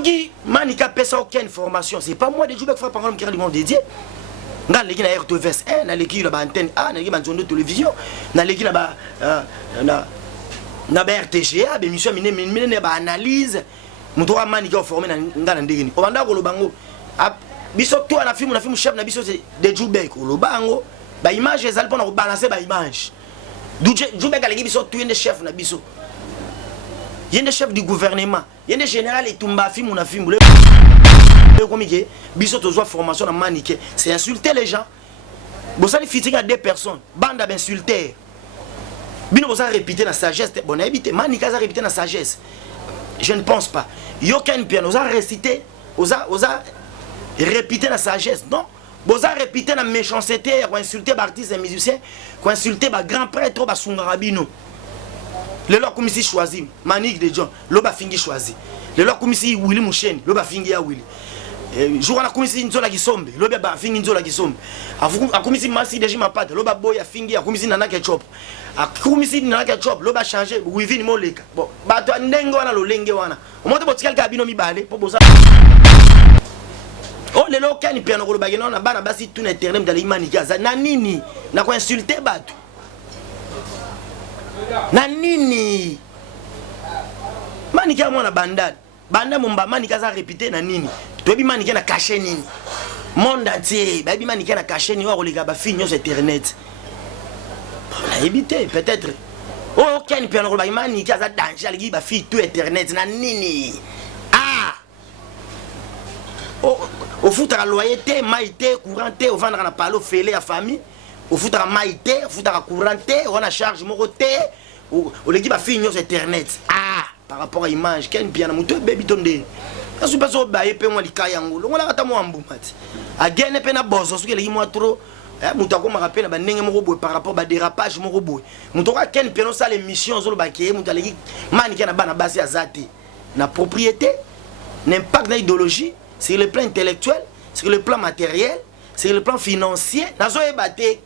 Soki Manika pesa aucune formation, c'est pas moi de jouer frappe par qui a dédié. Dans l'équipe na RTVS 1, dans l'équipe la antenne A, dans l'équipe de télévision, dans l'équipe là na RTGA, ben monsieur mine ba analyse, muto wa Manika formé na ngana ndegini. Obanda ko lobango. Biso toi na film chef na biso c'est de Djoubek ko lobango. Ba image ezali pona ko balancer ba image. Djoubek aleki biso tout yende chef na biso. Yende chef du gouvernement, yende général et Tumba film na film. Comme que biso tozo formation na Manike, c'est insulter les gens. Bosali fitigue à deux personnes, bande d'insulter. Bino bosa répéter la sagesse, bon habité Manike a répéter la sagesse. Je ne pense pas. Yoken piano osa réciter, osa répéter la sagesse. Non. Bosa répéter la méchanceté, ou insulter l'artiste et musicien, ou insulter ba grand prêtre ba sungarabino. Le loi comme ici choisi, Manik de John, l'oba fingi choisi. Le loi comme ici Willy Mouchen, l'oba fingi à Willy. Jour à la commission Nzola Gisombe, l'oba fingi Nzola Gisombe. A commission Massi de Jimapate, l'oba boya fingi à commission Nana Ketchup. A commission Nana Ketchup, l'oba changé, Wivin Moleka. Bon, bah toi n'engo wana lo lenge wana. Au moins de votre cabine mi balé pour bosa. Oh le local ni piano le bageno na bana basi tout internet dans les manikaza. Na nini na ko insulter batu. Na nini Manika mwana bandade banda mumba Manika za répéter na nini tobi Manika na cacher nini monde entier babi Manika na cacher nini wa les ba finyo sur internet na éviter peut-être oh ken piano ba Manika za danger ali ba fi tout internet na nini ah au foutre la loyauté maïté couranté au vendre na palo félé à famille au foutre maïté au foutre couranté on a charge moroté au l'équipe a fini sur internet ah par rapport à image ken bien muto baby tonde asu paso ba yepe moi likayango longola kata mo ambumati agene pe na bozo suke le mo trop muto ko ma rappel ba ndenge mo robo par rapport ba dérapage mo robo muto ka ken piano ça les missions zo ba ke muto leki mani kana bana basi azati na propriété n'impact na idéologie sur le plan intellectuel sur le plan matériel sur le plan financier nazo ebate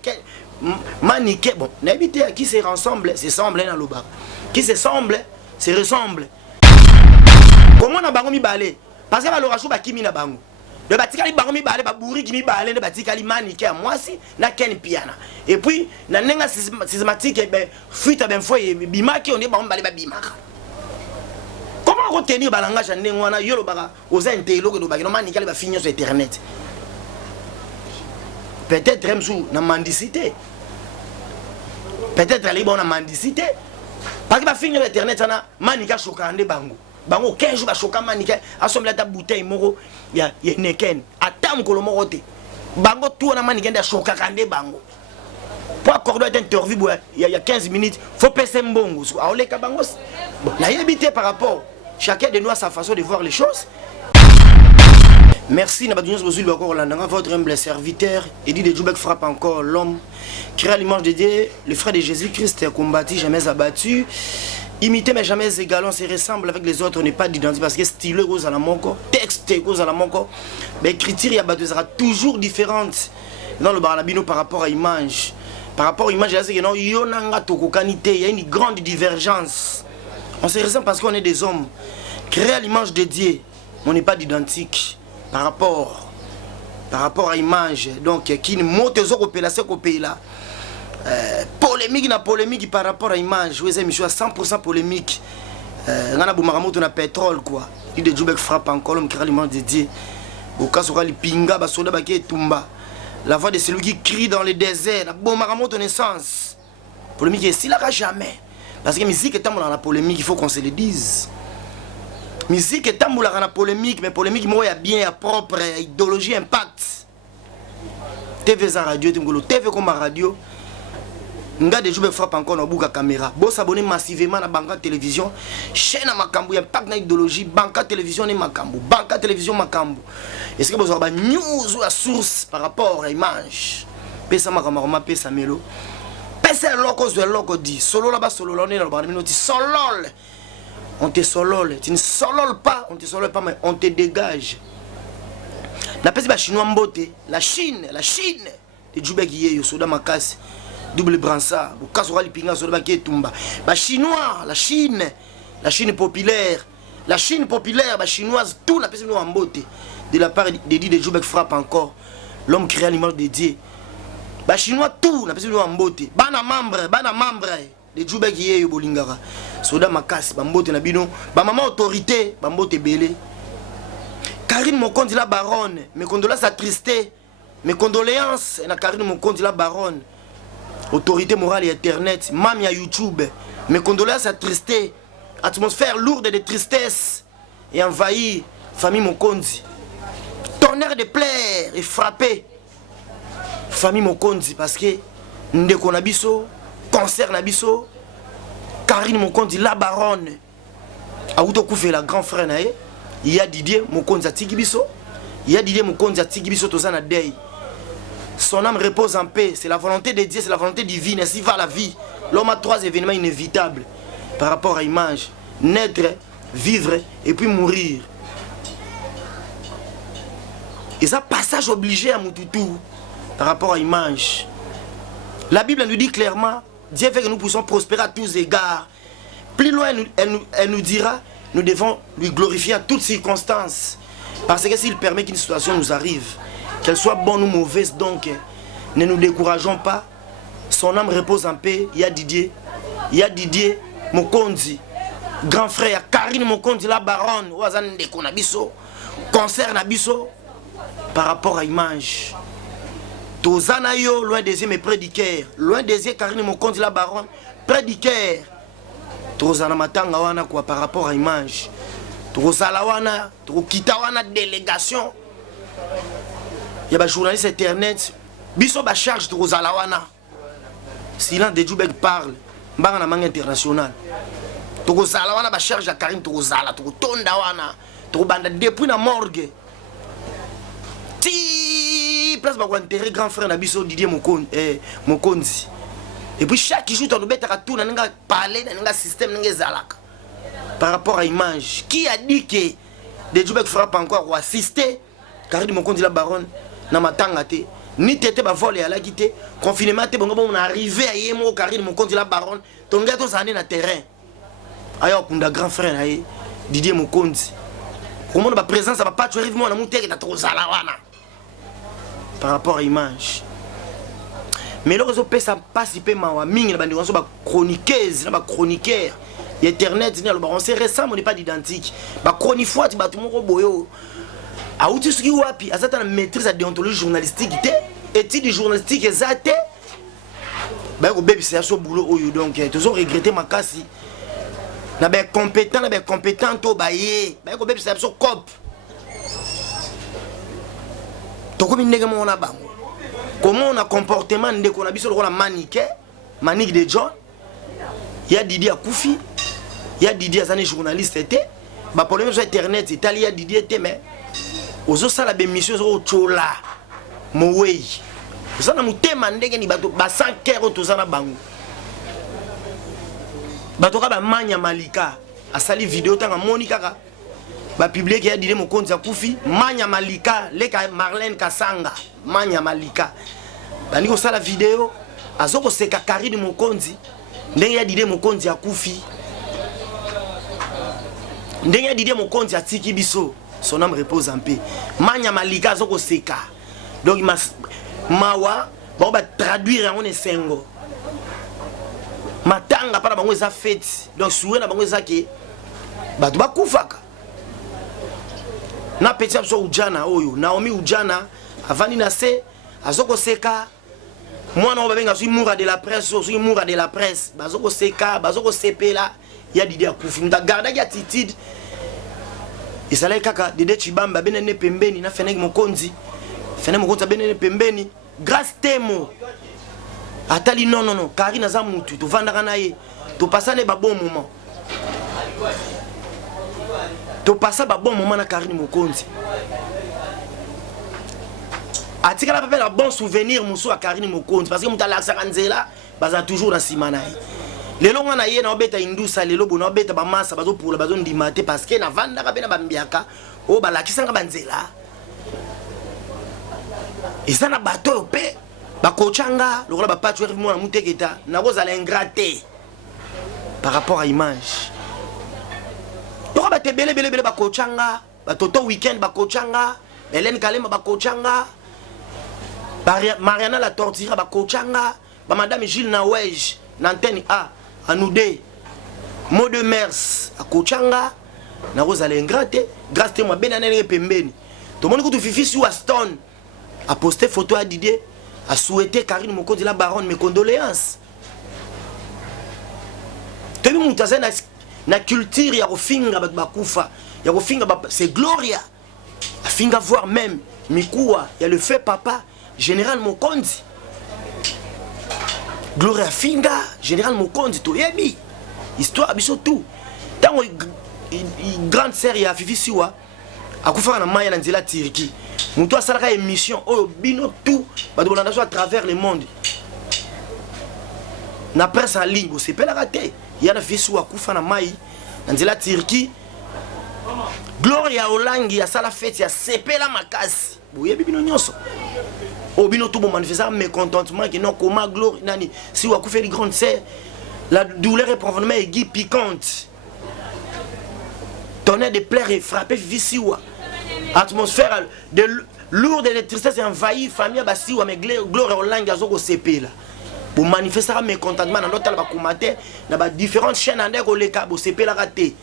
Maniké, bon, n'habitez à qui se ressemble, c'est semble dans le bar. Qui se semble, se ressemble. Comment on a bango mi balé? Parce que la lorachou ba kimi na bango. Le batikali bango mi balé, ba bourri qui mi balé, le batikali maniké à moi si, na ken piana. Et puis, na nenga systématique, ben, fuite ben fois, bima qui on est bango balé ba bima. Comment retenir ba langage à nengwana, yolo baga, aux intello que nous bagano maniké ba finir sur internet. Peut-être même sous la mendicité. Peut-être aller bon la mendicité. Parce que va finir l'internet ça Manika chokande bango. Bango 15 jours ba choka Manika assemble ta bouteille moro ya neken. Atam ko lo morote. Bango tout na Manika nda chokande bango. Pour accorder une interview il y a 15 minutes, faut passer mbongo. Aole ka bango. Bon, la habité par rapport chacun de nous a sa façon de voir les choses. Merci votre humble serviteur. Eddie de Djoubek frappe encore l'homme. Créa l'image de Dieu, le frère de Jésus-Christ, combattu, jamais abattu. Imité mais jamais égal, on se ressemble avec les autres, on n'est pas d'identité parce que style rose à la monco, texte rose à la monco. Mais l'écriture sera toujours différente dans le barabino par rapport à l'image. Par rapport à l'image, il y a une grande divergence. On se ressemble parce qu'on est des hommes. Créa l'image de Dieu, on n'est pas d'identique. Par rapport à l'image, donc qui ne monte aux pays là. Polémique na polémique par rapport à l'image. Je suis à 100% polémique. On a beaucoup de pétrole quoi. Il de Djoubek frappe encore l'homme qui a l'image de Dieu. Au cas où il pinga, basoda baké tumba. La voix de celui qui crie dans le désert. Bon maramoto naissance. Polémique ici là jamais. Parce que la musique est dans la polémique, il faut qu'on se le dise. Musique est dans la polémique, mais polémique moi a bien propre idéologie impact. TV za radio, TV comme radio. Nga de Djoubek frappe encore dans la caméra. Bon s'abonner massivement à Banca Télévision. Chaîne à Makambu, impact na idéologie. Banca Télévision et Makambu. Banca Télévision Makambu. Est-ce que vous avez une news ou la source par rapport à l'image? Pesa Makamama, Pesa Melo. Pesa loco de loco dit. Solo là-bas, solo là, on est dans le barème. Solol. On te solole. Tu ne sololes pas, on te solole pas, mais on te dégage. La peste ba chinois mbote. La Chine. De Djoubek Yeyo, Soda Makas. Double Bransa. Bukasora Lipinga, Soda Baké Tumba. La Chine populaire. La Chine populaire, la chinoise, tout n'a pas besoin en beauté. De la part de Didier Djoubek frappe encore. L'homme créé à l'image de Dieu. Les Chinois, tout n'a pas besoin en beauté. Bana membre de Djoubek qui est au Bolingara. Soda Makas, Bambote Nabino. Maman autorité, Bambote Belé. Karine Mokondi la baronne. Mes condoléances attristées. Mes condoléances à Karine Mokondi la baronne. Autorité morale et internet. Mamia YouTube. Mes condoléances attristées. Atmosphère lourde de tristesse. Et envahi famille Mokondi. Tonnerre de pleurs et frappé. Famille Mokondi parce que Ndeko Nabiso, concert Nabiso, Karine Mokondi la baronne. Aouto Koufé la grand frère nae. Il y a Didier Mokondi à Tigibiso. Il y a Didier Mokondi à Tigibiso Tozana Dey. Son âme repose en paix. C'est la volonté de Dieu, c'est la volonté divine. Ainsi va la vie. L'homme a 3 événements inévitables par rapport à l'image. Naître, vivre et puis mourir. Et ça, passage obligé à Moutoutou par rapport à l'image. La Bible nous dit clairement, Dieu veut que nous puissions prospérer à tous égards. Plus loin, elle nous dira, nous devons lui glorifier à toutes circonstances. Parce que s'il permet qu'une situation nous arrive, qu'elle soit bonne ou mauvaise, donc ne nous décourageons pas. Son âme repose en paix. Il y a Didier Mokondi, grand frère, Karine Mokondi la baronne, Ouazan de Konabiso, concert Nabiso, par rapport à l'image. Tozana yo, loin des yeux, mais près du cœur. Loin des yeux, Karine Mokondi la baronne, près du cœur. Tozana matanga wana quoi par rapport à l'image. Tozala wana, Tokita wana délégation. Il y a des journalistes internet. Biso ba charge Tozala wana. Silence de Djoubek parle. Mbanga na manga international. Tozala wana ba charge à Karine Tozala. Totonda wana. Tobanda depuis na morgue. Ti place ba enterrer grand frère na biso Didier Mokondi. Et puis chaque jour tu bête à tout na nga parler na nga système na nga zalaka. Par rapport à l'image, qui a dit que de Djoubek frappe encore ou assister Karine Mokondi la baronne na matanga te ni tete ba voler à la quitter confinement te bongo on arrivé à yemo Karine Mokondi la baronne ton gars to ça na terrain ayo kunda grand frère na Didier Mokondi comment ba présence va pas tu arrives moi na muteke ta trop zala wana par rapport à l'image. Mais le réseau ça participer ma mingi na bandi ba chroniqueuse na ba chroniqueur internet on s'est récent on n'est pas identique ba chroniqueur ti ba tout moko boyo a outi suki wapi azata na maîtrise à déontologie journalistique té étude journalistique ezate ba ko bébé c'est so boulot oyo donc toujours regretter makasi na ba compétent to ba ye ba ko bébé c'est so cop to ko minege mo na bango comment on a comportement ndeko na biso lokola manique de John. Il y a Didier Akoufi, il y a Didier Azane journaliste était ba problème sur internet il y a Didier était mais ozo sala be mission zo chola mowei zana mutema ndenge ni bato ba 100 kero to zana bango bato ka ba manya malika asali vidéo tanga moni kaka ba publier que ya Didier Mokondi Akoufi manya malika leka Marlène Kasanga manya malika bani ko sala vidéo azoko seka Karine Mokondi ndenge ya Didier Mokondi Akoufi ndenge ya Didier Mokondi atiki biso son âme repose en paix manya malika azoko seka donc mawa ba traduire en esengo matanga para bango eza fête donc soué na bango eza ke bato bakufaka na petit abso ujana oyo Naomi ujana avandi na se azoko seka mwana oba benga sui moura de la presse bazoko seka bazoko sepela ya Didier Akoufi nda garda ya attitude isala kaka Dede Chibamba benene pembeni na Feneng Mokondi benene pembeni grâce temo atali non Karine za mutu to vandaka na ye to pasane ba bon moment to passa ba bon moment na Karine Mokondi atika la la bon souvenir muso à Karine Mokondi parce que mutala sakanzela baza toujours na simana lelo ngana ye na obeta indusa lelo bona obeta ba masa bazo pour bazo ndimate parce que na vanda ka bena bambiaka o balakisanga banzela eza na bato pe bakochanga lokola ba patch arrive moi na muteketa na kozala ingraté par rapport à image to ba te bele bakochanga, Toto Weekend bakochanga, Hélène Kalema bakochanga, Mariana la Tortira bakochanga, Madame Gilles Nawej, Nantenne A, Anoudé, Mot de Mers, bakochanga, na Rosalie Ingrate, grâce à moi benanene pembeni. Tout le monde qui fifi sur Aston a posté photo à Didier, a souhaité Karine Mokonzi la baronne mes condoléances. Tu vois mutaze na culture ya kofinga bakufa, ya kofinga c'est Gloria. A finga voir même Mikoua, il y a le fait papa Général Mokonzi. Gloria finga Général Mokonzi to yebi. Histoire biso tout. Tant grande sœur ya Fifi Siwa akufa na maya na nzela Turquie. Muto asalaka émission oyo bino tout badobolanda so à travers le monde. Na presse en ligne, c'est pas la raté. Il y a na Fifi Siwa akufa na maya na nzela Turquie. Gloria Olangi ya sala fête ya sepela makasi. Boye bino nyonso. O bino tout bon manifestant mécontentement que non comment Gloria nani si akufa les grandes sœurs la douleur est profondément aiguë piquante. Tonnerre de pleurs et frappé Fifi-Siwa. Atmosphère de lourde de tristesse envahie famille Basiwa mais Gloria Olangi azoko sepela. Pour manifester mécontentement dans l'hôtel bakumate na différentes chaînes en deko leka bo sepela raté.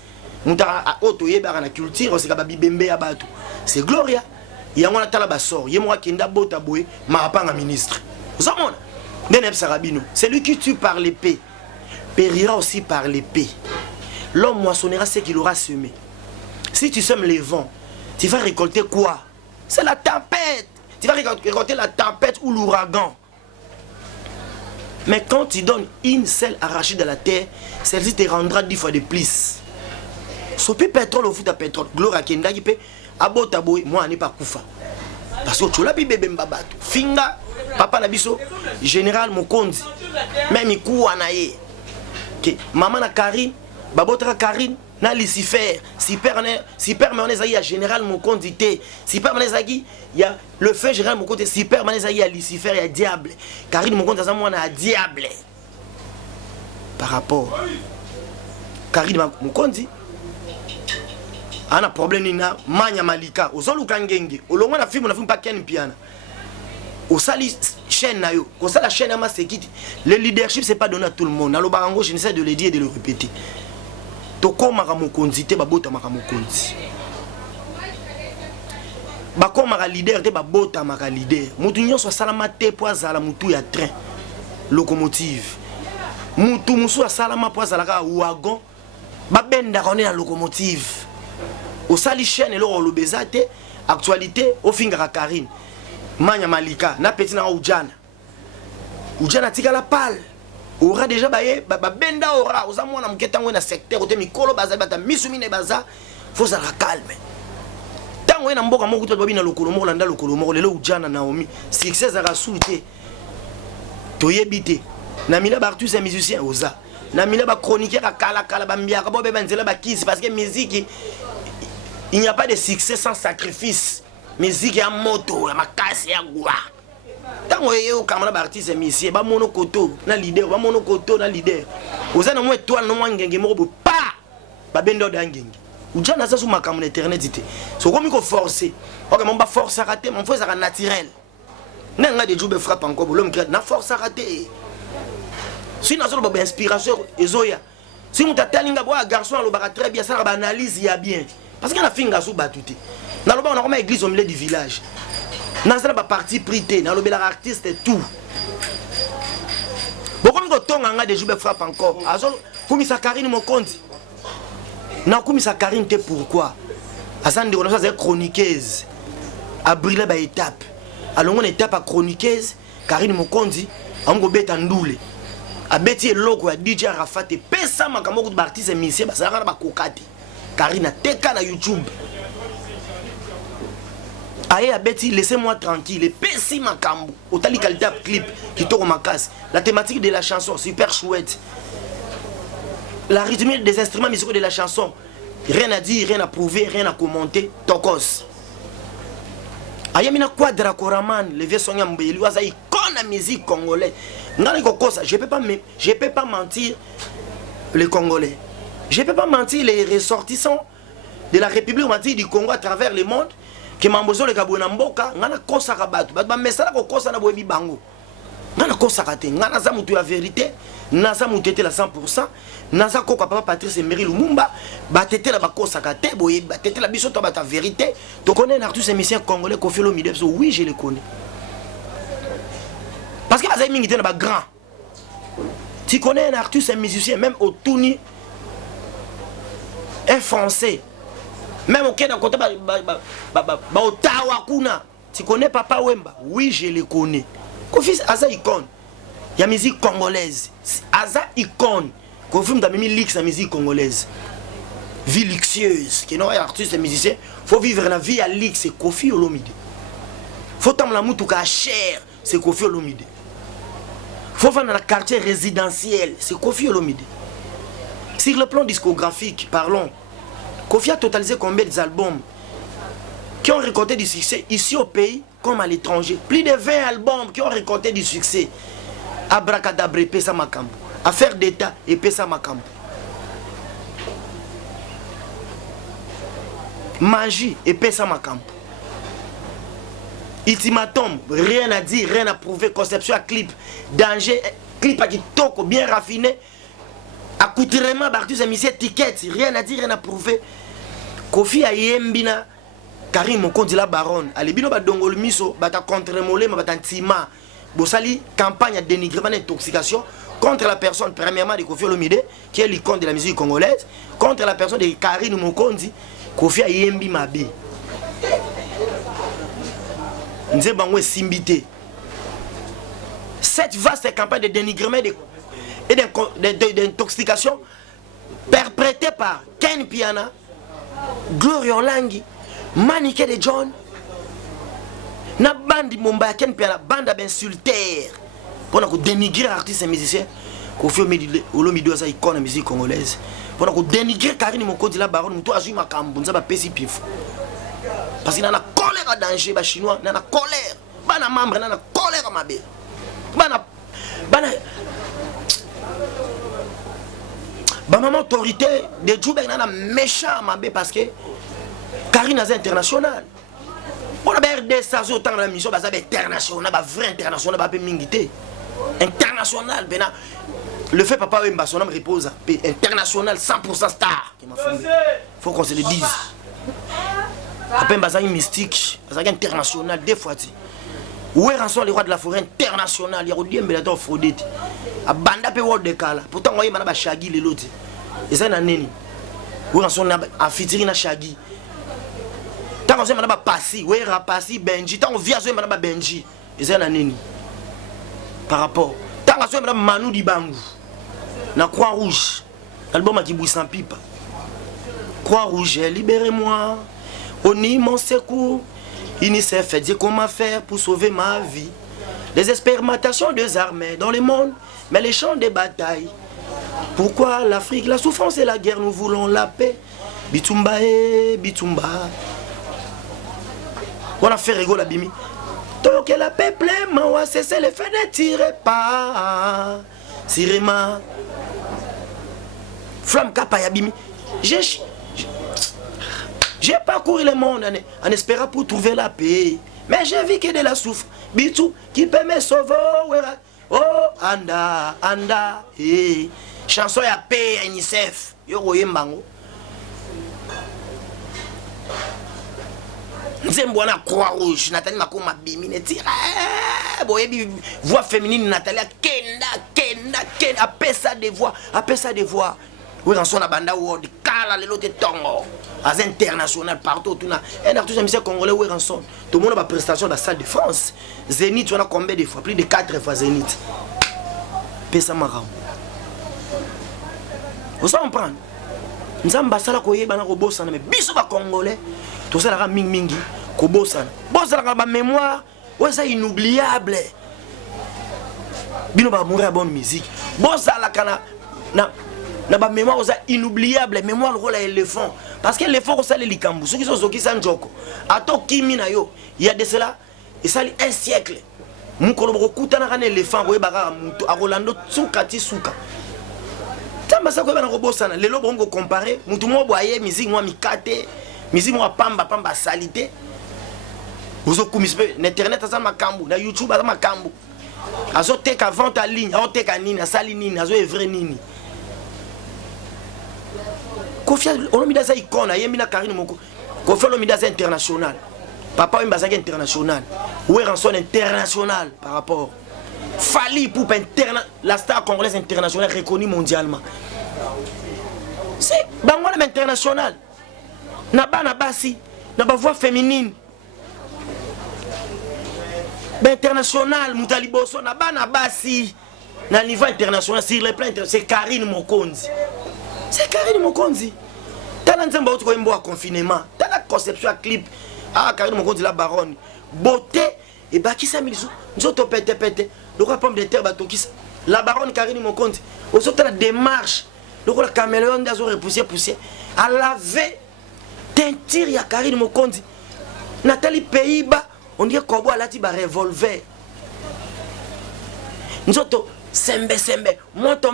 Muta auto yeba na culture c'est ka bibembe ya batu. C'est Gloria. Yango na tala basor, yemo kenda bota boy marapanga ministre. Vous savez Deneb Sarabino, c'est lui qui tue par l'épée périra aussi par l'épée. L'homme moissonnera ce qu'il aura semé. Si tu sèmes les vents, tu vas récolter quoi? C'est la tempête. Tu vas récolter la tempête ou l'ouragan. Mais quand tu donnes une selle arrachée de la terre, celle-ci te rendra 10 fois de plus. Sopi pétrole au foot à pétrole. Gloria Kenda qui peut abota boy, moi n'est pas koufa. Parce que tu l'as bibé mbabatu. Finga, papa Nabiso, général Mokonzi. Même ikou anaye. Maman na Karine, babota Karine. Na Lucifer, super mais il y a général Mokonzi té, super mais il y a le fait général Mokonzi, super mais il y a Lucifer, il y a diable. Karine Mokonzi ça moi na diable. Par rapport Karine Mokonzi ana problème nina manya malika, ozoluka ngenge, olonga na film pas ken piana. Osali chaîne na yo, osala chaîne ma sekiti. Le leadership c'est pas donné à tout le monde. Na lo barango je n'essaie de le dire et de le répéter. Toko maka mokonzi te babota maka mokonzi. Bako maka leader te babota maka leader. Mutu nyonso salama te po azala mutu ya train locomotive. Mutu musu salama po azala ka wagon babenda kone na locomotive. Osali chaîne lo lobeza te actualité ofinga Karine. Manya Malika na petit na Ujana. Ujana tika la pale. Aura déjà baye benda aura oza mwana mketango na secteur côté mikolo baza bata misumine baza faut ça calme tango na mboka moko to babina lokolo moko landa lokolo moko lelo Ujana Naomi succès za rasute to yebite na mila ba artiste et musicien oza na mila ba chroniqueur kala kala ba mbiaka bo be banzela ba kiss parce que musique il n'y a pas de succès sans sacrifice. Musique ya moto ya makasi ya gwa. Tango yeo kamala ba artiste musicien ba mono koto na leader ba mono koto na leader. Ozana mo étoile no ngenge moko pa ba bendo da ngenge. Ujana sa su makamuna éternité. So comme il faut forcer. OK mon ba force à rater, mon faut ça naturel. Nanga de joube frappe encore l'homme qui na force à rater. Si na solo ba inspiration ezoya. Si mon tatalinga boa garçon lo ba très bien ça ba analyse ya bien. Parce que na finga sou batuté. Na lo ba on a église au milieu du village. Na sala ba parti prité, na lo bela artiste et tout. Bon comme tonga nga de joube frappe encore. Azol kumi sa Karine Mokonzi. Na kumi sa Karine te pourquoi? Azande on a ça chroniqueuse. A brûler ba étape. Alors on étape à chroniqueuse Karine Mokonzi amgo beta ndoule. A beti loko ya DJ Arafat et pesa makamoko de artiste et musicien ba sala ba kokati. Karine a teka na YouTube. Aïe Betty, laissez-moi tranquille. Et pessi makambo. Otali qualité clip qui tourne ma casse. La thématique de la chanson, super chouette. La rythmique des instruments musicaux de la chanson. Rien à dire, rien à prouver, rien à commenter. Tokos. Aïe mina quadra koraman, le vieux Sonia Mbeli, waza icône la musique congolaise. Je peux pas mentir les Congolais. Je peux pas mentir les ressortissants de la République du Congo à travers le monde, que Mambozo le Kabouena Mboka, ngana kosa kabatu, ba mesala ko kosa na boyebi bango. Ngana kosa kate, ngana za mutu ya vérité, naza mutu la 100%, naza ko papa Patrice Emery Lumumba, ba tete la ba kosa kate, boyebi ba tete la biso to ba ta vérité. Tu connais un artiste musicien congolais Koffi Olomide? Oui, je le connais. Parce que bazay mingi te na ba grand. Tu connais un artiste, un musicien, même au Touni, un français. Même au Kenya, Ottawa, tu connais Papa Wemba? Oui, je le connais. Kofi Aza icône. Il y a musique congolaise. Aza icône. Kofi m'a mis lix la musique congolaise. Vie luxueuse. Qui n'est pas artiste et musicien. Faut vivre la vie à lix. C'est Koffi Olomide. Faut t'amener la moutouka cher. C'est Koffi Olomide. Faut vendre dans le quartier résidentiel. C'est Koffi Olomide. Sur le plan discographique, parlons. Koffi a totalisé combien d'albums qui ont récolté du succès ici au pays comme à l'étranger? Plus de 20 albums qui ont récolté du succès. Abracadabre et Pesa Makambo. Affaire d'État et Pesa Makambo. Magie et Pesa Makambo. Ultimatum, rien à dire, rien à prouver. Conception à clip. Danger, clip à kitoko, bien raffiné. Accoutrement, Bartus a mis étiquette. Rien à dire, rien à prouver. Koffi a yembina Karim Mokondi la baronne. Alibino ba dongol miso bata contre molé ma bata ntima. Bosali campagne de dénigrement et d'intoxication contre la personne premièrement de Koffi Olomide qui est l'icône de la musique congolaise, contre la personne de Karim Mokondi. Koffi a yembi mabe. Nze bangwe simbité. Cette vaste campagne de dénigrement et d'intoxication perpétrée par Ken Piana, Gloria Olangi, Maniké de John, na bandi Mumbai Ken Piana, bande d'insulteurs pour dénigrer artistes et musiciens. Koffi Olomide sa icône de musique congolaise. Pour dénigrer Karim Mokondi la baronne, muto azui makambo, nza ba pesi pif. Parce qu'il y a une colère à danger, les Chinois, il y a une colère. Il y a membre, il y a une colère à ma belle. Maman autorité de Djoubek est méchant parce que Karine est international. On a des stations autant dans la mission, c'est international, vrai international, international. Le fait papa Wemba, son nom repose, international 100% star. Il faut qu'on se le dise. Après un mystique, un international, des fois. Où est Rançon, les rois de la forêt international? Il y a des gens qui fraudent. A banda pe word de kala. Pourtant on y a Shaggy les l'autre. Et ça na neni. Où Rançon a fitiri na Shaggy. Tant qu'on sait madame Passi, où est Rapassi Benji, tant on vient sur madame Benji. Et ça na neni. Par rapport. Tant qu'on sait madame Manu Dibangu. Na Croix Rouge. L'album a qui bouille sans pipe. Croix Rouge, libérez-moi. On y mon secours. UNICEF dit comment faire pour sauver ma vie. Les expérimentations des armées dans le monde, mais les champs de bataille. Pourquoi l'Afrique, la souffrance et la guerre, nous voulons la paix. Bitumba et Bitumba. On a fait rigoler Bimi. Tant que la paix plaît, on va cesser les faits, ne tirez pas. Sirema. Flamme Kapaya Bimi. J'ai parcouru le monde en espérant pour trouver la paix. Mais j'ai vu que de la souffrance. Bitou qui peut me sauver. Oh, anda, anda. Hey. Chanson ya paix à UNICEF. Yo yembango. Nzembo na Croix Rouge. Nathalie Makoma Bimi ne tire. Boyebi voix féminine Nathalie Kenda. Appelle ça des voix. Oui, en son abanda world, Kala, les lots de Tongo, à international partout, tout là. Un artiste musicien congolais, oui, en son. Tout le monde a une prestation dans la salle de France. Zénith, on a combien de fois? Plus de 4 fois Zénith. Pesa Maram. Vous savez comprendre? Nous avons basala koye bana ko bosana mais biso ba congolais. Tout ça la mingi ko bosana. Bosana ba mémoire, ouais ça inoubliable. Bino ba mourir bonne musique. Bosala kana na ba mémoire osa inoubliable, mémoire le rôle à éléphant parce que l'éléphant ko sale likambu ceux qui sont zoki sanjoko ato kimi na yo il y a de cela et ça un siècle mukolo boko kutana kana éléphant boye baka muto a Rolando tsukati suka tamba ça ko bana robosana lelo bongo comparer mutu mo boye musique moi mikate musique moi pamba pamba salité vous okumispe na internet ça makambu na YouTube ça makambu azo teka vente en ligne azo teka nini asali nini azo evre nini Kofia olomida za icône yembi na Karine moko Kofia olomida za international papa wemba za international ouais rançon international par rapport Fali pour la star congolaise internationale reconnue mondialement. C'est Bangwana international. Naba Nabasi, Naba voix féminine. International, Moutaliboso, Naba Nabasi. Na niveau international, sur le plan international, c'est Karine Mokonzi. C'est Karine Mokonzi. T'as l'ensemble de Koimbo à confinement. T'as la conception à clip. Ah, Karine Mokonzi, la baronne. Beauté. Et bah qui ça milizou? Nous autres pété. Le roi pomme de terre batokis. La baronne Karine Mokonzi. Aux autres la démarche. Le roi caméléon d'azo repoussé. À laver. Teinture ya Karine Mokonzi. Nathalie Pays-Bas. On dit qu'on voit là tu vas revolver. Nous autres sembe. Monto.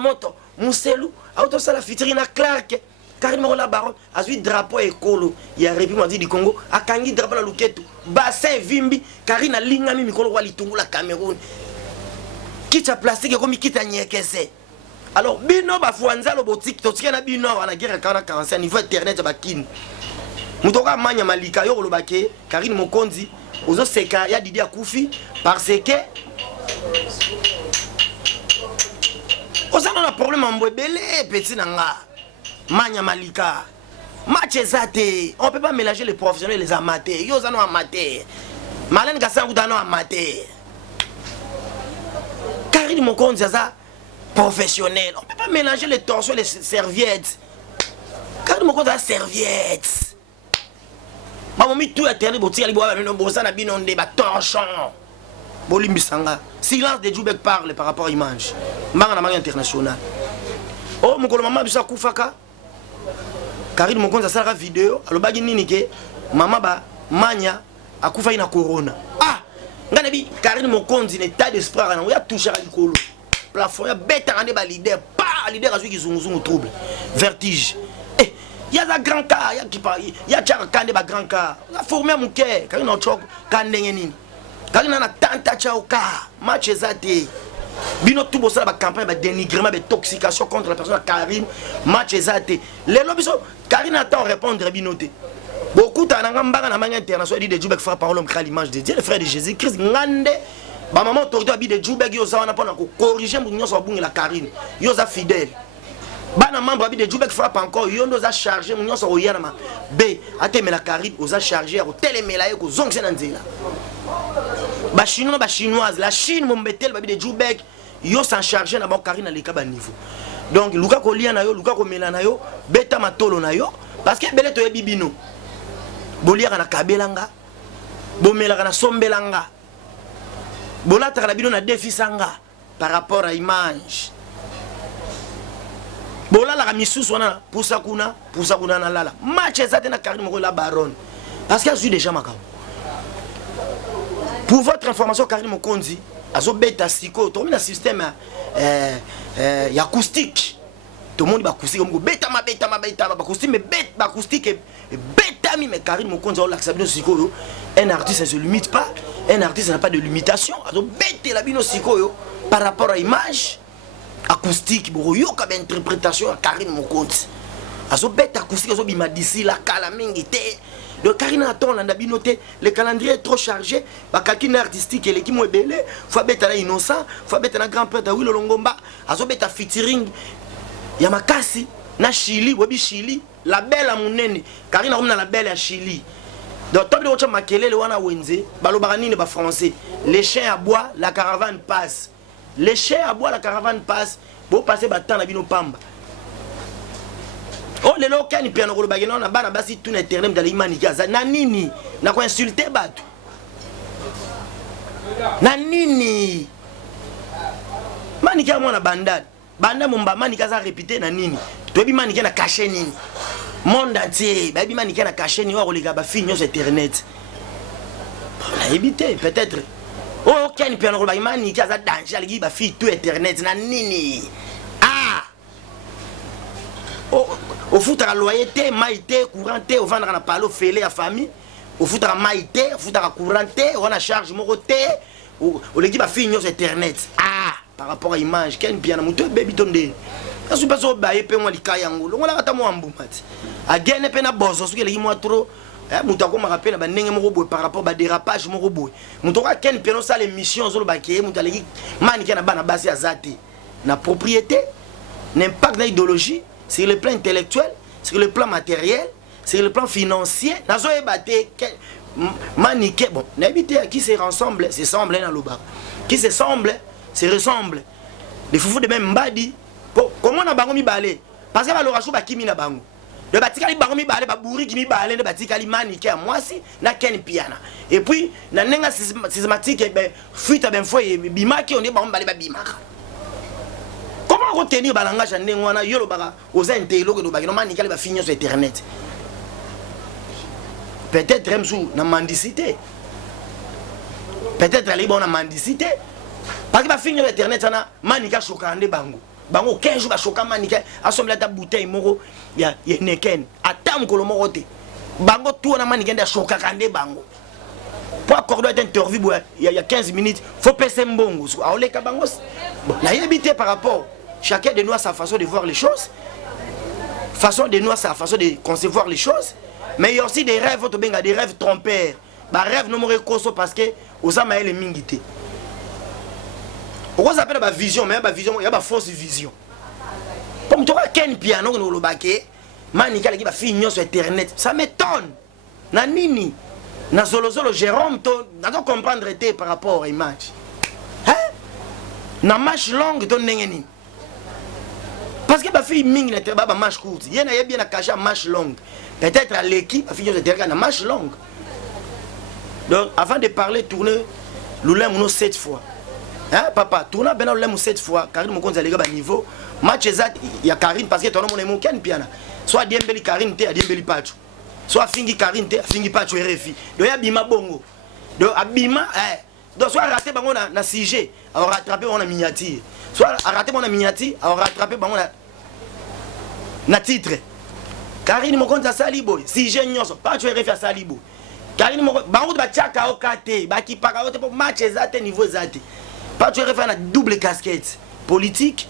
Mousselou. Auto ça la fitrine à Clark. Karine Mokonzi la baronne. A vu drapeau écolo. Il y a République du Congo. A Kangi drapeau la Luketu. Bassin Vimbi. Karine a lingami mikolo wali tungu la Cameroun. Kita plastique comme kita nyekese. Alors bino ba fuanza lo boutique to tika na bino na guerre 40 niveau internet ba kin. Mutoka manya malika yo lo bake Karine Mokonzi ozo seka ya Didi Akufi parce que osana na problème mbwebele petit nanga. Manya malika. Match ezate, on peut pas mélanger les professionnels et les amateurs. Yo zano amateur. Malène Gassangu dano amateur. Karine Mokonzi ça professionnel. On peut pas mélanger les torsions et les serviettes. Karine Mokonzi ça serviette. Maman mi tout internet boti ali boa no bosa na binonde ba torchon. Bolimbi sanga. Silence de Djoubek parle par rapport à image. Manga na manga international. Oh mokolo mama bisa kufaka. Karine Mokonzi ça la vidéo alobagi nini ke mama ba manya akufa ina corona. Ah ngana bi Karine Mokonzi l'état d'esprit ana ya toucher à likolo plafond ya beta ande ba leader pas leader azui kizunguzungu trouble vertige eh ya za grand car ya kipa ya chaka kande ba grand car la former muke Karine ochoko kandenge nini Karine na tanta chauka match ezate bino tout bossa ba campagne ba dénigrement ba toxication contre la personne Karine match ezate les lobiso Karine attend répondre binoté. Beaucoup d'ananga mbanga na manga international dit de Djoubek frappe par l'homme crée l'image de Dieu le frère de Jésus-Christ ngande ba maman autorité abi de Djoubek yo za wana pona ko corriger mu nyonso bungi la Karine yo za fidèle bana membre abi de Djoubek frappe encore yo ndo za charger mu nyonso o yana ma b ateme la Karine oza charger ko telemela ko zongse na nzela ba chinoise la Chine mo metel ba bi de Djoubek yo s'en charger na ba Karine le kaba niveau donc luka ko lia na yo luka ko mela na yo beta matolo na yo parce que bele to yebi bino boliaka na kabelanga bomelaka na sombelanga bolataka na bino na defisanga par rapport à image bolalaka misusu wana pusa kuna na lala match ezate na Karine Mokonzi la baronne parce que azui déjà makao pour votre information Karine Mokonzi azo beta siko to na système ya acoustique tout le monde va acoustique comme beta ma acoustique mais beta acoustique beta mais Karine Mokonzi on l'accepte siko un artiste ne se limite pas un artiste n'a pas de limitation azo beta la bino siko par rapport à image acoustique boyo comme interprétation à Karine Mokonzi azo beta acoustique azo bima d'ici la kala mingi te de Karine attend la binoté le calendrier est trop chargé ba calcul artistique et l'équipe est belé faut beta la innocent faut beta na grand prêtre Willy Longomba azo beta featuring Yamakasi na Chili webi Chili la belle à munene Karine a la belle à Chili donc top de autre makelele wana wenze balobaka nini ba français les chiens à bois la caravane passe les chiens à bois la caravane passe bo passer ba temps na bino pamba oh lelo kani piano ko bageno na bana basi tout internet dans l'imani kaza na nini na ko insulter batu na nini manika mwana bandade banda mumba manika za répéter na nini tobi manika na cacher nini monde entier babi manika na cacher ni wa les ba finyo sur internet na éviter peut-être oh kani piano ko bageno manika za danger ali ba fi tout internet na nini ah au foot à loyauté, maïté, couranté, au vendre à palo, fêlé à famille, au foot à maïté, au foot à couranté, on a charge moroté, au l'équipe a fini sur internet. Ah, par rapport à l'image, quel bien, mon baby tonde. Je suis pas sûr que je peux me faire on a attendu un bout. A gagné pena boss, parce que les mois trop. Moutako me rappelle par rapport à dérapage morobo. Moutaka quel piano ça l'émission sur le baquet, moutalegi manique na bana basi azati. Na propriété, n'impact na idéologie, sur le plan intellectuel, sur le plan matériel, sur le plan financier. Na zo ebate manique bon, n'habiter qui se ressemble, se semble dans le bar. Qui se semble, se ressemble. Les foufous de même badi. Comment on a bango mi balé? Parce que le rachou ba kimi na bango. Le batikali bango mi balé ba bourri kimi balé le batikali manique à moi si na ken piana. Et puis na nenga systématique ben fuite ben fois bima qui on est bango balé ba bima. Comment retenir ba langage na nenga yo lo baka aux intello que do ba no manique ba finir sur internet. Peut-être même sous na mendicité. Peut-être aller bon na mendicité. Parce que ba finir sur internet na manique chokande bango. Bango 15 jours ba choka manika assemble ta bouteille moko ya neken atam ko lo morote bango tout na manika nda choka kande bango pour accorder une interview il y a 15 minutes faut passer mbongo aole ka bango na yebité par rapport chacun de nous a sa façon de voir les choses sa façon de concevoir les choses mais il y a aussi des rêves to benga des rêves trompeurs ba rêve no mo rekoso parce que osama ele mingité. On appelle la vision, mais la vision, il y a une fausse vision. Comme tu vois, quel piano que nous le baquet, manika qui va finir sur internet, ça m'étonne. Nanini, na solo Jérôme, tu dois comprendre par rapport à l'image. Hein? Na marche longue, tu n'es parce que ma fille ming n'était pas marche courte. Il y a bien caché marche longue. Peut-être à l'équipe, la fille de terrain, marche longue. Donc, avant de parler, tourner, l'oulem 7 fois. Hein, papa, tourna ben l'oulem 7 fois. Karine mon compte à niveau. Match exact, il y a Karine parce que ton nom est mon ken piana. Soit Diembeli Karine, t'es à Diembeli Pacho. Soit Fingi Karine, t'es à Fingi Pacho RFI. Donc, il y a Bima Bongo. Donc, Abima, donc, soit raté bango na CG, alors rattrapé on a miniature. Soit raté mon miniature, alors rattrapé bango na titre. Karine mon compte à Salibo, CG Nyonso, Pacho RFI à Salibo. Karine mon compte, bango de Bachaka au KT, Baki Pakaote pour match exact niveau exact. Pacho RFI a une double casquette politique.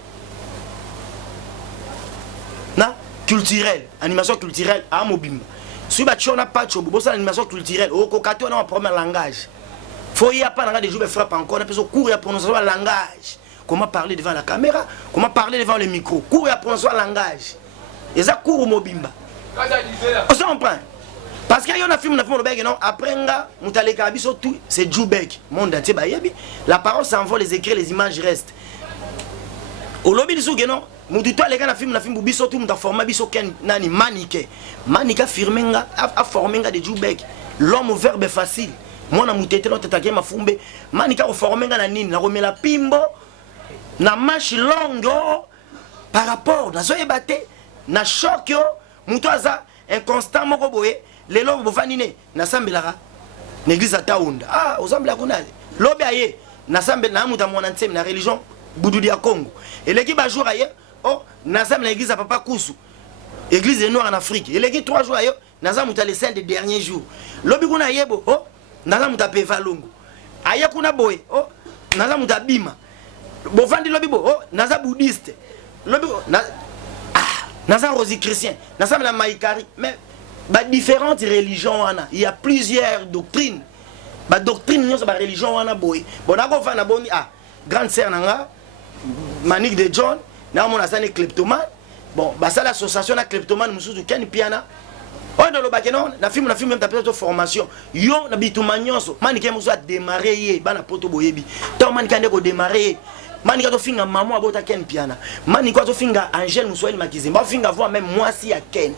Na culturel, animation culturelle à Mobimba. Si tu n'as pas de animation culturelle, au Kokato, on a un premier langage. Faut y avoir pas des jours de frappe encore, on a besoin de courir à prononcer le langage. Comment parler devant la caméra, comment parler devant le micro, courir à prononcer le langage. Et ça court au Mobimba. On s'en prend. Parce qu'il y a un film, après, c'est Djoubek. Monde entier, la parole s'envole, les écrits, les images restent. Au lobby de Sougeno, Moudoutoua, les gars, film, Biso, tout le monde a formé, Biso, Nani, Maniké. Manika, Firmenga, a formé de Djoubek. L'homme au verbe facile. Moi, na moutete, non, t'attaqué ma fumbe. Manika, au formé, na nini, na remet la pimbo, na marche longue, par rapport, na zoé baté, na choc, Moutouaza, inconstant, mokoboé. Les lois vont venir, n'assemblera, l'église à Taounda. Ah, aux assemblées à Kunal. L'obéaye, n'assemble n'a mouta mon ancien, la religion, Boudoudi à Congo. Et l'équipe a joué ailleurs, oh, n'assemble l'église à Papa Koussou. Église des Noirs en Afrique. Et l'équipe 3 jours ailleurs, n'assemble les 5 des derniers jours. L'obé kuna yebo, oh, n'assemble ta Pevalongo. Aya kuna boy, oh, n'assemble ta Bima. Bovandi l'obé bo, oh, n'assemble bouddhiste. L'obé, n'assemble Rosie chrétien, n'assemble la Maïkari. Mais, bah, différentes religions, il y a plusieurs doctrines. Bah, doctrine, c'est la religion. Bon, d'accord, grande sœur, Manique de John, on a un kleptomane. Bon, bah, ça, l'association de kleptomane, nous sommes Ken Piana. Oh, dans le bac, non, la film, même ta petite formation. Yo, na bitumanyonso, Manique, nous a démarré, bana poto boyebi. Tant Manique, on a démarré. Manique, on finga maman à bota Ken Piana. Manique, on finga Angèle, nous sommes maquisés. On finga voir même moi si à Ken.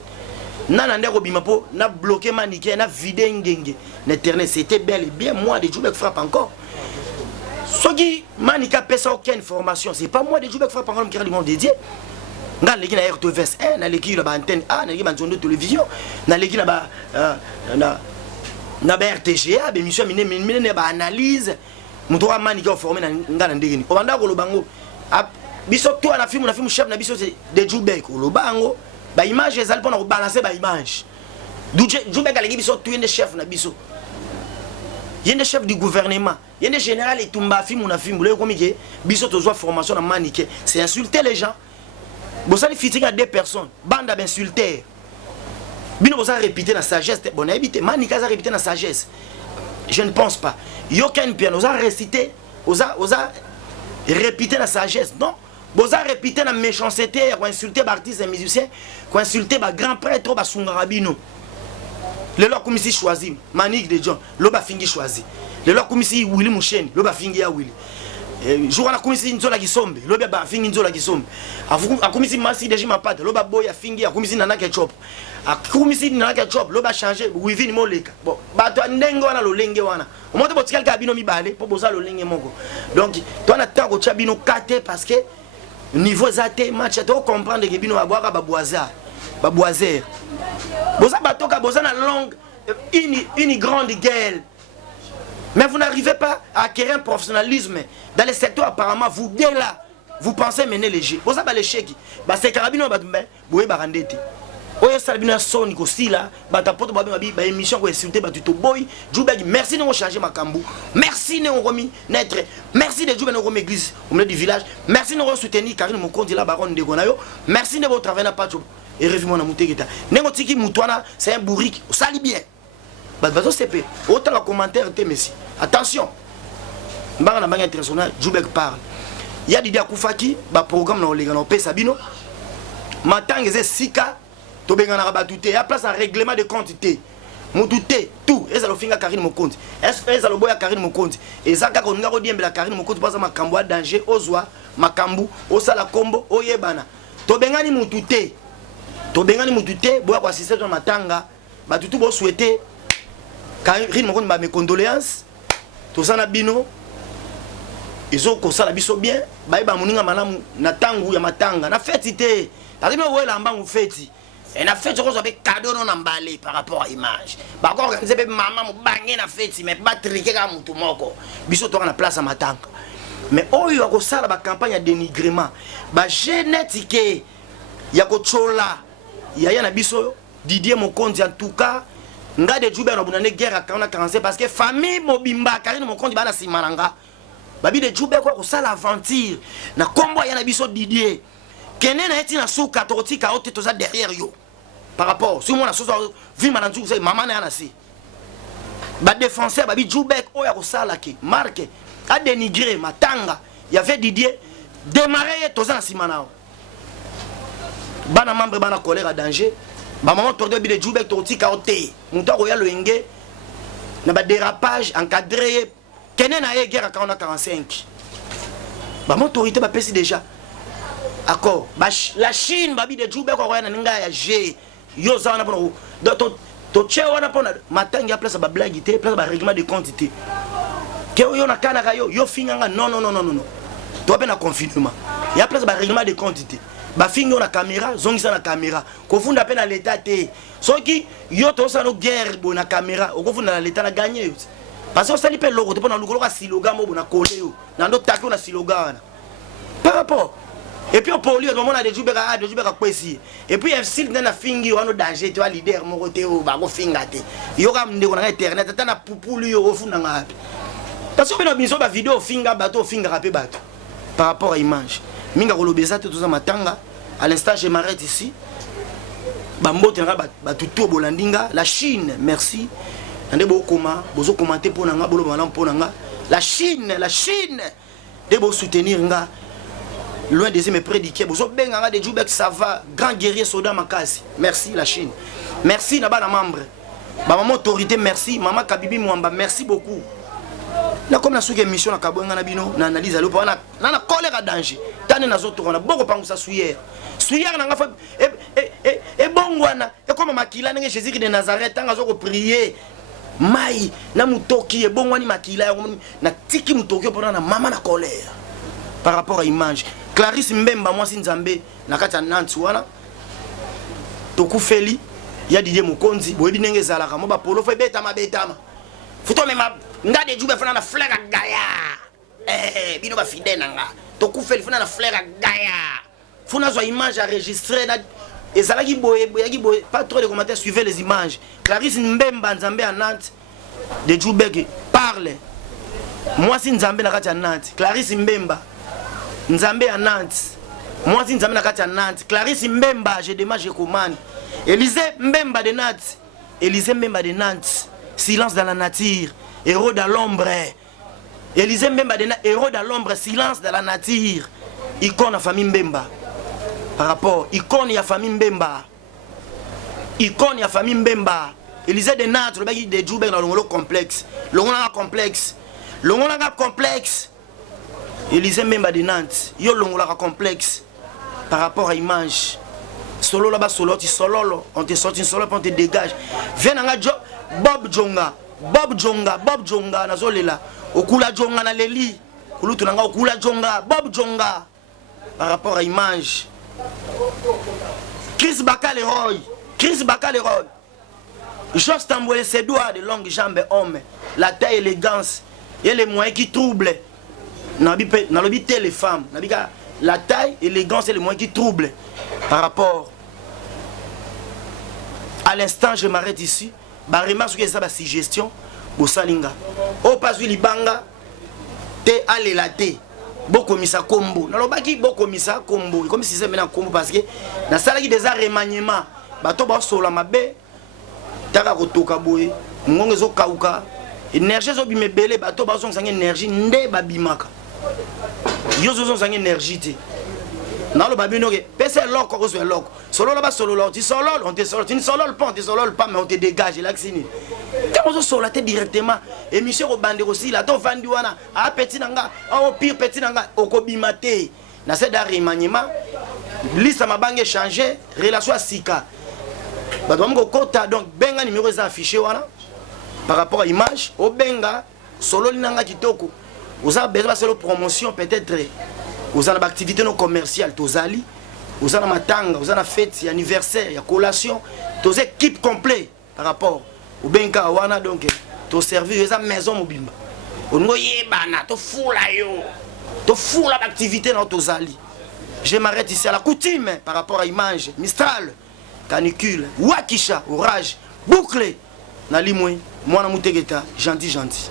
Nana ndeko bimapo na bloqué Maniké na vidé ngenge l'internet c'était bel et bien moi de Djoubek frappe encore ce qui Manika pesa aucune formation c'est pas moi de Djoubek frappe encore qui a du monde dédié na leki na RTVS na leki la antenne A na leki ba zone de télévision na leki na ba na RTGA be mission mine ba analyse muto wa Manika formé na ngana ndenge o banda ko lo bango biso to na film chef na biso de Djoubek lo bango ba image ezali pour balancer ba image Djoubek a l'équipe tout yende chef na biso yende chef du gouvernement yende général et tumba film na film le comme que biso tozo formation na manique c'est insulter les gens bosali fitting à deux personnes bande d'insulter bino bosa répéter na sagesse bon habité manique ça répéter na sagesse je ne pense pas yoken piano osa réciter osa répéter la sagesse non bosa répéter la méchanceté ou insulter l'artiste et musicien ou insulter ba grand prêtre ba sungarabino le loi comme ici choisi Manique de John lo ba fingi choisi le loi comme ici Willy Mouchen lo ba fingi ya Willy jour na comme ici nzola kisombe lo ba fingi nzola kisombe a comme ici Masi de Mapata lo ba boya fingi a comme ici Nana Ketchup a comme ici Nana Ketchup lo ba changer Wivin Moleka bon ba to ndenge wana lo lenge wana au moins botikal ka bino mibale po boza lo lenge moko donc toi na tango tcha bino kate parce que niveau zate match to comprendre que bino aboaka ba boiser boza batoka boza na longue une grande gueule mais vous n'arrivez pas à acquérir un professionnalisme dans les secteurs apparemment vous dès là vous pensez mener les jeux boza ba l'échec ba c'est carabino ba boye ba randete oyo salbina soni ko sila ba tapoto ba ba émission ko insulter ba tuto boy Djoubek merci de changer makambu merci de remis naître merci de Djoubek remis église au milieu du village merci de soutenir Karine Mokondi la baronne de Gonayo merci de votre travail na pas et revivement na muteketa nengo tiki mutwana c'est un bourrique sali bien ba bazo CP autant la commentaire te messi attention mbanga na mbanga international Djoubek parle il y a Didi Akufaki ba programme na olega na pesa bino matangeze sika to bengana ba tuté ya place en règlement de quantité mututé tout ezalo finga Karine Mokondi ezalo boya Karine Mokondi ezaka ko ngako diembela Karine Mokondi pasa makambo a danger ozwa makambu osala kombo oyebana to bengani mututé to bengani mututé boya kwa assistant matanga ba tutu bo souhaiter Karine Mokondi ba mes condoléances to sana bino izo ko sala biso bien ba ba muninga malamu na tangu ya matanga na fête té tazime wela mbangu fête et na fête ko zobe cadeau non emballé par rapport à image ba ko organiser be maman mo bangé na fête mais pas triquer ka mutu moko biso to na place à matanga mais oyo ko sala ba campagne de dénigrement ba génétique ya ko chola ya na biso Didier Mokondi en tout cas nga de Djoubek na bunane guerre à 45 parce que famille mobimba Karine Mokondi bana simananga babi de Djoubek ko sala aventure na kombo ya na biso Didier kene na eti na souka toroti ka ote toza derrière yo par rapport si moi na soso vi mananzu c'est maman na nasi ba défenseur babi Djoubek oya ko sala ki marque a dénigré matanga il y avait Didier démarrer toza na simanao bana membre bana colère à danger ba maman tordo bi de Djoubek toroti ka ote muto ko ya loenge na ba dérapage encadré kene na guerre à 45 ba mon autorité ba pesi déjà accord la Chine babi de Djoubek ko ya na nga ya G yo za na pono to chewa na pona matanga place ba blague té place ba règlement de quantité ke yo na kana ka yo finganga non to be na confinement ya place ba règlement de quantité ba fingo na caméra zongisa na caméra ko funda pe na l'état té soki yo to sa no guerre bo na caméra ko funda na l'état na gagner parce que ça li pe logo te pona logo ka siloga mo na coller yo na ndo tako na siloga na par rapport et puis au poli au moment de Djoubek a kwesi et puis il na fingi wana danger to leader mo côté o ba ko finga te yo ka mndeko na internet tata na pupulu yo ofunda ngapi parce que na biso ba vidéo finga bato finga rapé bato par rapport à image minga ko lobeza tout ça matanga à l'instant je m'arrête ici ba mbote nga ba tutu bolandinga la Chine merci ande bo koma bozo commenter pour nga bolo malam pour nga la Chine de bo soutenir nga loin de me prédiquer bozo benga de Djoubek ça va grand guerrier soldat makasi merci la Chine merci na ba na membre ba maman autorité merci maman Kabibi Mwamba merci beaucoup na comme na souke mission na kabonga na bino na analyse alo pa na colère danger tane na zoto na boko pangu sa suyer na nga fa e bongwana e comme makila nge Jésus de Nazareth tanga zo ko prier mai na mutoki e bongwani makila na tiki mutoki pour na mama na colère par rapport à image Clarisse Mbemba moi Nzambe na kata Nantes wana tokufeli ya Didier Mokonzi boyebi nenge zalaka mo ba polo fe betama futo mema nga de Djoubek fana na fleur à Gaïa bino ba fidèle nga tokufeli fana na fleur à Gaïa funa zo image enregistrée na Et ça là qui boye, pas trop de commentaires, suivez les images. Clarisse Mbemba Nzambe à Nantes, de Djoubek, parle. Moi si Nzambe na kati à Nantes, Clarisse Mbemba Nzambe à Nantes. Moi si Nzambe na kati à Nantes, Clarisse Mbemba, je demande, je commande. Élisée Mbemba de Nantes, Élisée Mbemba de Nantes, silence dans la nature, héros dans l'ombre. Élisée Mbemba de Nantes, héros dans l'ombre, silence dans la nature. Icône à famille Mbemba. Par rapport, icône à famille Mbemba. Icône à famille Mbemba. Élisée de Nantes, le bagage de Djoubek dans le complexe. Le complexe. Le complexe. Élisée Mbemba de Nantes, yo le complexe. Par rapport à l'image. Solo là-bas, solo, tu solo, on te sorti solo, on te dégage. Viens dans Bob Djonga, nazolela. Okula Djonga na leli. Kulutunanga Okula Djonga, Bob Djonga. Par rapport à l'image. Chris Bakaleroy. Jos Tamboué, ses doigts de longues jambes hommes. La taille élégance. Et les moyens qui troublent. Dans l'habité les femmes. La taille, élégance et les moyens qui troublent. Par rapport à l'instant, je m'arrête ici. Bah, remarque ce que c'est la suggestion. Bosalinga. Au pas libanga. Te allé la te. Beaucoup misa combo. Nalobaki beaucoup misa combo. Comme si c'est maintenant combo parce que dans ça qui déjà remaniement. Bato ba sola mabe. Taka kotoka boye. Ngongo zo kauka. Énergie zo bimebele bato ba zo sanga énergie nde ba bimaka. Yo zo sanga énergie te. Non, le babino, c'est l'or, c'est l'or. Solo là-bas, solo là, tu solo, on te solo, tu ne solo pas, on te solo pas, mais on te dégage, là, c'est fini. Quand on solo directement, et monsieur Robande aussi, là, ton fan douana, ah, petit nanga, oh, pire petit nanga, au kobimate, dans cette remaniement, liste ma banque changé, relation à Sika. Donc, benga numéro affiché, voilà, par rapport à l'image, au benga, solo linanga kitoko, vous avez besoin de promotion, peut-être. Vous avez des activités commerciales, vous avez des matanga, vous avez des fêtes, anniversaire, il y a collation, vous avez équipe complète par rapport au Benka Wana, donc, vous servi vous avez maison mobile. Vous avez fou l'activité dans vos alliés. Je m'arrête ici à la coutume par rapport à l'image, Mistral, canicule, Wakisha, orage, bouclé, Nalimoué, moi, Moutegeta, gentil.